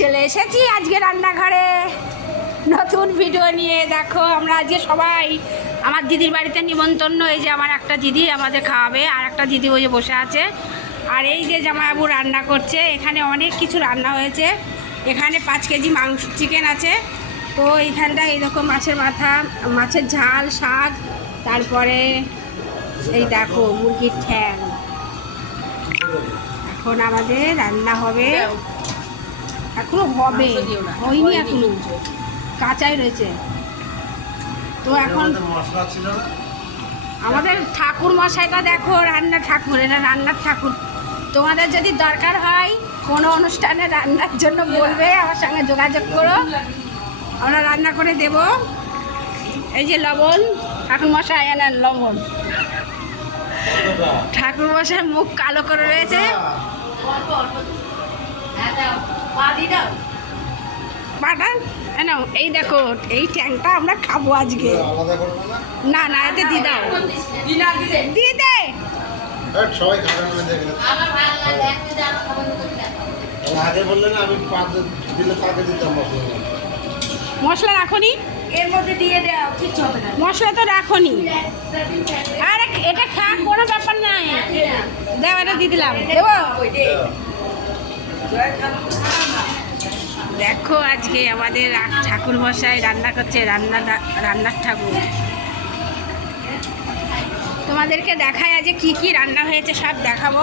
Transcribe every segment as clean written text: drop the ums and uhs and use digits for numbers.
চলে এসেছি আজকে রান্নাঘরে নতুন ভিডিও নিয়ে। দেখো আমরা আজকে সবাই আমার দিদির বাড়িতে নিমন্ত্রণ। এই যে আমার একটা দিদি আমাদের খাওয়াবে, আর একটা দিদি ওই যে বসে আছে, আর এই যে জামাইবাবু রান্না করছে। এখানে অনেক কিছু রান্না হয়েছে। এখানে 5 কেজি মাংস চিকেন আছে। তো এইখানটা এইরকম মাছের মাথা, মাছের ঝাল, শাক, তারপরে এই দেখো মুরগির ঠ্যাং। এখন আমাদের রান্না হবে, এখনো হবে, হয়নি এখনো, কাঁচাই রয়েছে। তো এখন আমাদের ঠাকুর মশাইটা দেখো, রান্নার ঠাকুর, এটা রান্নার ঠাকুর। তোমাদের যদি দরকার হয় কোনো অনুষ্ঠানে রান্নার জন্য বলবে, আমার সঙ্গে যোগাযোগ করো, আমরা রান্না করে দেব। এই যে লবণ, ঠাকুর মশাই এনেন লবণ। ঠাকুর মশাই মুখ কালো করে রয়েছে। পাটা নাও, এই দেখো এই ট্যাংটা আমরা খাবো আজকে। না না, এতে দি দাও, দিয়ে দে। মশলা রাখনি এর মধ্যে দিয়ে দাও, কিচ্ছু হবে না। মশলা তো রাখনি, আর এটা খা, কোনো ব্যাপার নাই। দেও, এটা দিয়ে দিলাম, দেবো। দেখো আজকে আমাদের ঠাকুর মশাই রান্না করছে, রান্নার ঠাকুর। তোমাদেরকে দেখায় আজ কি কি রান্না হয়েছে, সব দেখাবো।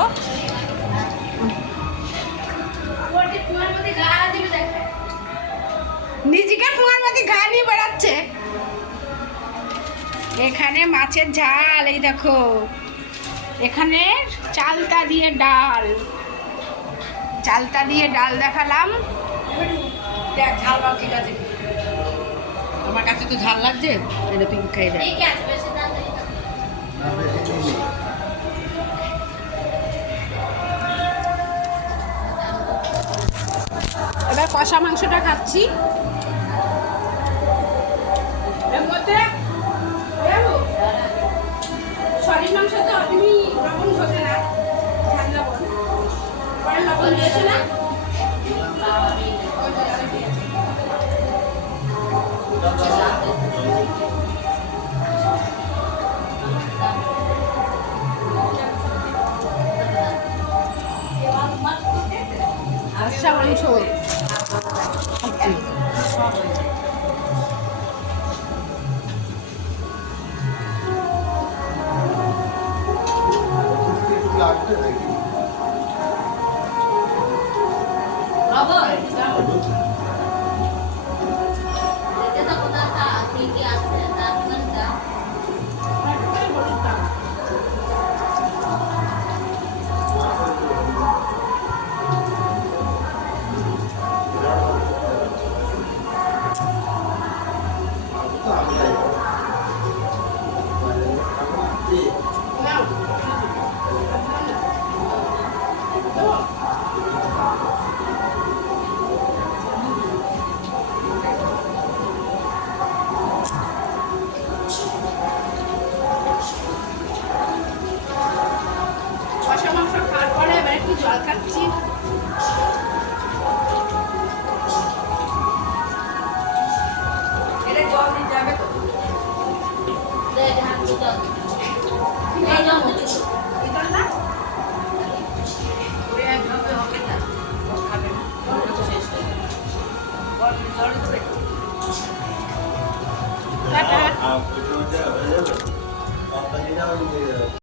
নিজেকে পুয়ার মধ্যে ঘা নিয়ে বেড়াচ্ছে। এখানে মাছের ঝাল, এই দেখো। এখানে চালতা দিয়ে ডাল, চালতা দিয়ে ডাল দেখালাম। দেখ ঝাল ঠিক আছে, আমার কাছে তো ঝাল লাগছে, এটা তুই খাই দেখ। এবার কষা মাংসটা খাচ্ছি। এর মধ্যে শরীর মাংস তো আপনি লবণ ঘষে না, ঝাল লবণ পরে লবণ দিয়েছে না। আচ্ছা মাংস জল খাচ্ছি। এটা জল দিতে হবে তো, জল